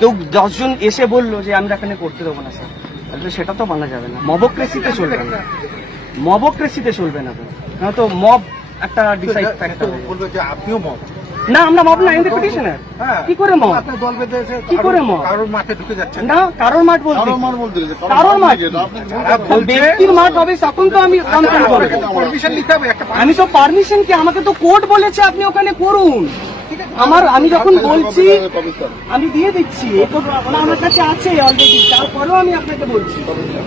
কেউ দশজন এসে বলল যে আমরা এখানে করতে দেবো না স্যার। তাহলে সেটা তো মানা যাবে না। মবক্রেসিতে চলবে না। মবক্রেসিতে চলবে না তো। তো মব একটা ডিসাইড ফ্যাক্টর বলবে যে আপনিও মত না আমরা মব না পিটিশনার হ্যাঁ। কি করে মব? দল কি করে মত? কারোর মাঠে ঢুকে যাচ্ছেন না। কারোর মাঠ বলতে কারোর মার বলতে কারোর মাঠ বলছে- ব্যক্তির মাঠ হবে তখন তো আমি কমপ্লেন করব পারমিশন নিতে হবে একটা আমি তো পারমিশন কি? আমাকে তো কোর্ট বলেছে আপনি ওখানে করুন। আমার আমি যখন বলছি আমি দিয়ে দিচ্ছি আমার কাছে আছে অলরেডি তারপরেও আমি আপনাকে বলছি।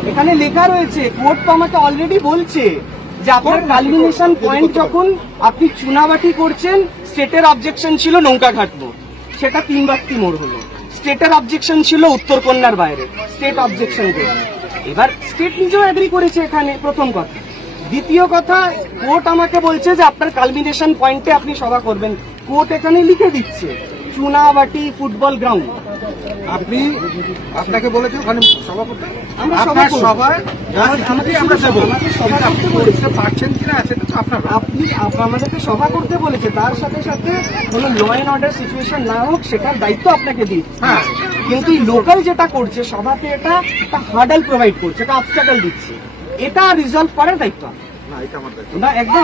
এখানে লেখা রয়েছে কোর্ট তো আমাকে অলরেডি বলছে যে আপনার কালমিনেশন পয়েন্ট যখন আপনি চুনাবাটি করছেন স্টেটের অবজেকশন ছিল নৌকা ঘাটবো। সেটা তিন বাক্তি মোড় হলো। স্টেটের অবজেকশন ছিল উত্তর কন্যার বাইরে। স্টেট অবজেকশন এবার স্টেট নিজেও এগ্রি করেছে এখানে প্রথম কথা। দ্বিতীয় কথা কোর্ট আমাকে বলছে যে আপনার কালমিনেশন পয়েন্টে আপনি সভা করবেন। কোর্ট এখানে লিখে দিচ্ছে চুনাবাটি ফুটবল গ্রাউন্ড আপনি আপনাকে বলেছে ওখানে সভা করতে? আমরা সভা সভায় আমরা দেবো সভা করতে করতে পারছেন কিনা সেটা তো আপনার আপনি আপ- আমাদেরকে সভা করতে বলেছে তার সাথে সাথে কোনো ল অ্যান্ড অর্ডার সিচুয়েশন না হোক সেটার দায়িত্ব আপনাকে দিই। হ্যাঁ। কিন্তু এই লোকাল যেটা করছে সভাতে এটা একটা হার্ডাল প্রোভাইড করছে এটা অবস্টাকল দিচ্ছে। এটা রিজলভ করার দায়িত্ব আপনার। না একদম।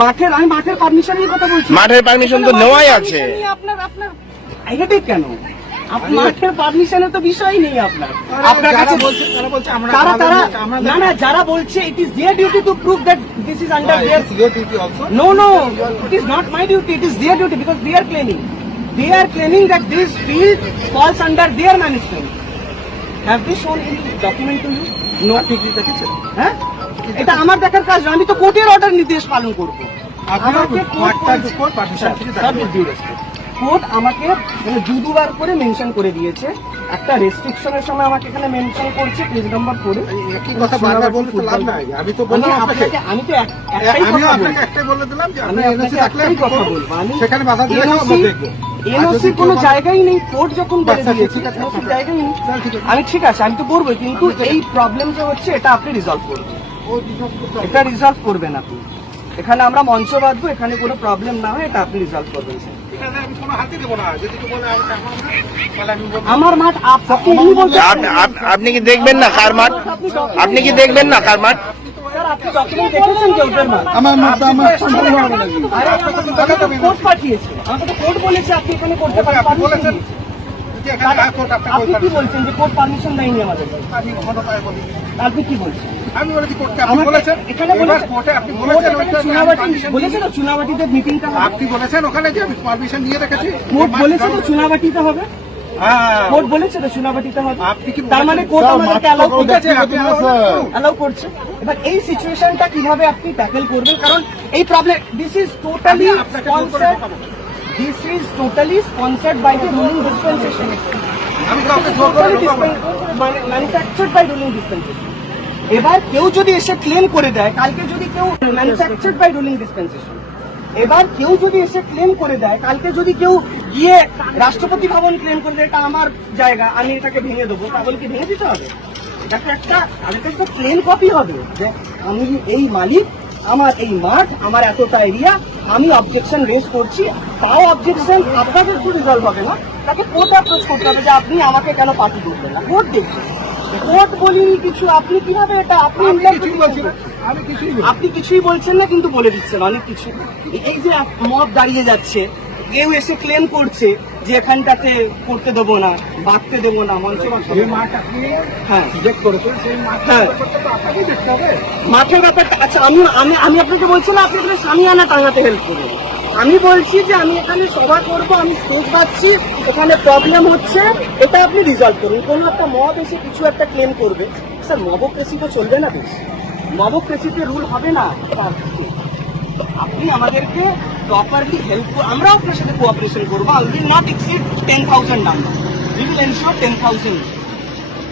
মাঠের আমি মাঠের পারমিশনের কথা বলছি মাঠের পারমিশন তো নেওয়াই আছে আপনার কেন মাঠের পারমিশনের তো বিষয় নেই আপনার আপনার কাছে বলছে তারা তারা তারা আমাদের- আমরা না না যারা বলছে it is their duty to prove that this is under their it's your duty also. No, no, it is not my duty. It is their duty because they are claiming. They are claiming that this field falls under their management. Have they shown any document to you? No. আপনি কি দেখেছেন হ্যাঁ এটা আমার দেখার কাজ আমি তো কোর্টের অর্ডার নির্দেশ পালন করব। কোর্ট আমাকে মানে দু দুবার করে মেনশন করে দিয়েছে। একটা রেস্ট্রিকশনের সময় আমাকে এখানে মেনশন করছে পেজ নাম্বার ফোরে একই কথা বারবার বলতে লাভ নাই। আমি তো আমি বললাম আপনাকে আমি তো কথা আপনাকে একটাই বলে দিলাম যে আমি এনওসি থাকলে কথা বলব। আমি সেখানে বাধা দিলে আমরা এনওসি দেখব এনওসি কোনো জায়গাই নেই কোর্ট যখন বলে আচ্ছা, দিয়েছে এনওসি জায়গাই নেই। আমি ঠিক আছে আমি তো করব কিন্তু এই প্রবলেম যে হচ্ছে এটা আপনি রিজলভ করবেন এটা রিজলভ করবেন আপনি। এখানে আমরা মঞ্চ বাঁধবো এখানে কোনো প্রবলেম না হয় এটা আপনি রিজলভ করবেন স্যার এখানে আমি কোনো হাতে দেবো না। যদি কেউ বলে আমি চাপবো না, তাহলে আমি বলব আমার মাঠ আপনি কি দেখবেন না কার মাঠ? আপনি কি দেখবেন না কার মাঠ? স্যার দেখেছেন মাঠ? আমার সম্পূর্ণ কোর্ট পাঠিয়েছে আমাকে তো কোর্ট বলেছে আপনি এখানে করতে পারেন আপনি permission বলেছেন দিয়েছে। যে এখানে হাইকোর্ট আপনাকে আপনি কি বলছেন যে কোর্ট পারমিশন দেয়নি আমাদের? আমি কখনো তাই বলিনি। আপনি কি বলছেন? আমি বলেছি কোর্টকে আপনি বলেছেন? এখানে কোর্টে আপনি কোর্ট বলেছেন এখানে ওইটা আমি চুনাবাটি permission বলেছে দিই। তো চুনাবাটিতে মিটিংটা হবে? আপনি বলেছেন ওখানে যে আমি পারমিশন নিয়ে রেখেছি? কোর্ট বলেছে তো চুনাবাটিতে হবে? হ্যাঁ। কোর্ট বলেছে তো চুনাবাটিতে হবে? তার মানে কোর্ট আমাদেরকে অ্যালাউ করছে। করছে। এবার এই সিচুয়েশনটা কীভাবে আপনি ট্যাকেল করবেন? কারণ এই problem this is totally sponsored dispensation আমি কাউকে জোর করে ঢোকাবো না। ম্যানুফ্যাকচার্ড বাই রুলিং ডিসপেন্সেশন এবার কেউ যদি এসে ক্লেম করে দেয় কালকে যদি কেউ ম্যানুফ্যাকচার্ড বাই রুলিং ডিসপেন্সেশন এবার কেউ যদি এসে ক্লেম করে দেয় কালকে যদি কেউ গিয়ে রাষ্ট্রপতি ভবন ক্লেম করে দেয় এটা আমার জায়গা আমি এটাকে ভেঙে দেবো তাহলে কি ভেঙে দিতে হবে? এটাকে একটা আমাকে তো ক্লেম কপি হবে যে আমি এই মালিক আমার এই মাঠ আমার এতটা এরিয়া আমি অবজেকশন রেজ করছি। তাও অবজেকশন আপনাদের তো রিজলভ হবে না। তাকে কোর্ট অ্যাপ্রোচ করতে হবে যে আপনি আমাকে কেন পার্টি করবেন না? কোর্ট দেখবেন কোর্ট বলিনি কিছু। আপনি কীভাবে এটা আপনি। আপনি কিছুই বলছেন না। কিন্তু বলে দিচ্ছেন অনেক কিছু। এই যে মব দাঁড়িয়ে যাচ্ছে কেউ এসে ক্লেম করছে যে এখানটাতে করতে দেবো না বাঁধতে দেবো না মঞ্চ হ্যাঁ। হ্যাঁ। মাঠের ব্যাপারটা আচ্ছা আমি আমি আমি আপনাকে বলছি না আপনি এখানে সামিয়ানা টাঙাতে হেল্প করুন। আমি বলছি যে আমি এখানে সভা করব আমি স্টেজ পাচ্ছি এখানে প্রবলেম হচ্ছে এটা আপনি রিজলভ করুন। কোনো একটা মব এসে কিছু একটা ক্লেম করবে। স্যার মবক্রেসি তো চলবে না বেশ। মবক্রেসিতে রুল হবে না। তার আপনি আমাদেরকে প্রপারলি হেল্প আমরাও আপনার সাথে কোঅপারেশন করব। I will not exceed ten thousand number we will ensure ten thousand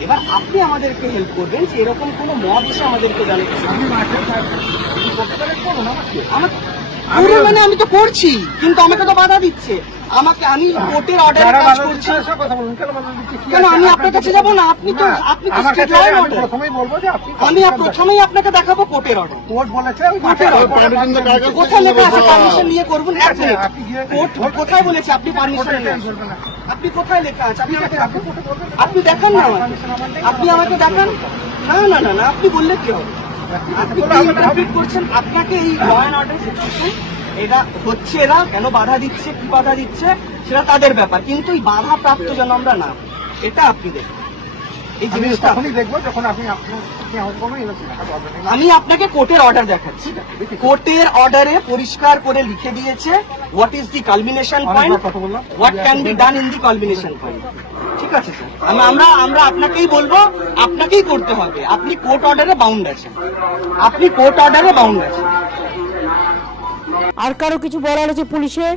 এবার আপনি আমাদেরকে হেল্প করবেন যে এরকম কোনো মদ এসে আমাদেরকে জানাচ্ছে আমি মানে আমি তো করছি কিন্তু আমাকে তো বাধা দিচ্ছে। আমাকে আমি কোর্টের অর্ডারে কাজ করছি। কেন? আমি আপনার কাছে যাব না? আপনি তো আপনি তো স্টেট লাইন আমি অর্ডার প্রথমেই বলব যে আপনি আমি প্রথমেই আপনাকে দেখাবো কোর্টের অর্ডার কোর্ট বলেছে কোর্টের কোথায় লেখা আছে বলব? পারমিশন নিয়ে করবেন? এক মিনিট কোর্ট কোথায় বলেছে আপনি পারমিশন নিয়ে। আপনি কোথায় লেখা আছে? আপনি আমাকে দেখান। আপনি দেখান না আপনি আমাকে দেখান। না না না না আপনি বললে কি হবে? আপনি ইন্টারপ্রিট করছেন আপনাকে এই ল অ্যান্ড অর্ডার এটা হচ্ছে এরা কেন বাধা দিচ্ছে কি বাধা দিচ্ছে সেটা তাদের ব্যাপার। কিন্তু এই বাধা প্রাপ্ত যেন আমরা না এটা আপনি দেখুন। এই আমি জিনিসটা দেখব যখন আপনি না। আমি আপনাকে কোর্টের অর্ডার দেখাচ্ছি। কোর্টের অর্ডারে পরিষ্কার করে লিখে দিয়েছে what is the culmination point. What can be done in the culmination point ঠিক আছে স্যার আমি আমরা আমরা আপনাকেই বলব আপনাকেই করতে হবে। আপনি কোর্ট অর্ডারে বাউন্ড আছেন। আপনি কোর্ট অর্ডারে বাউন্ড আছেন। আর কারও কিছু বলার আছে পুলিশের?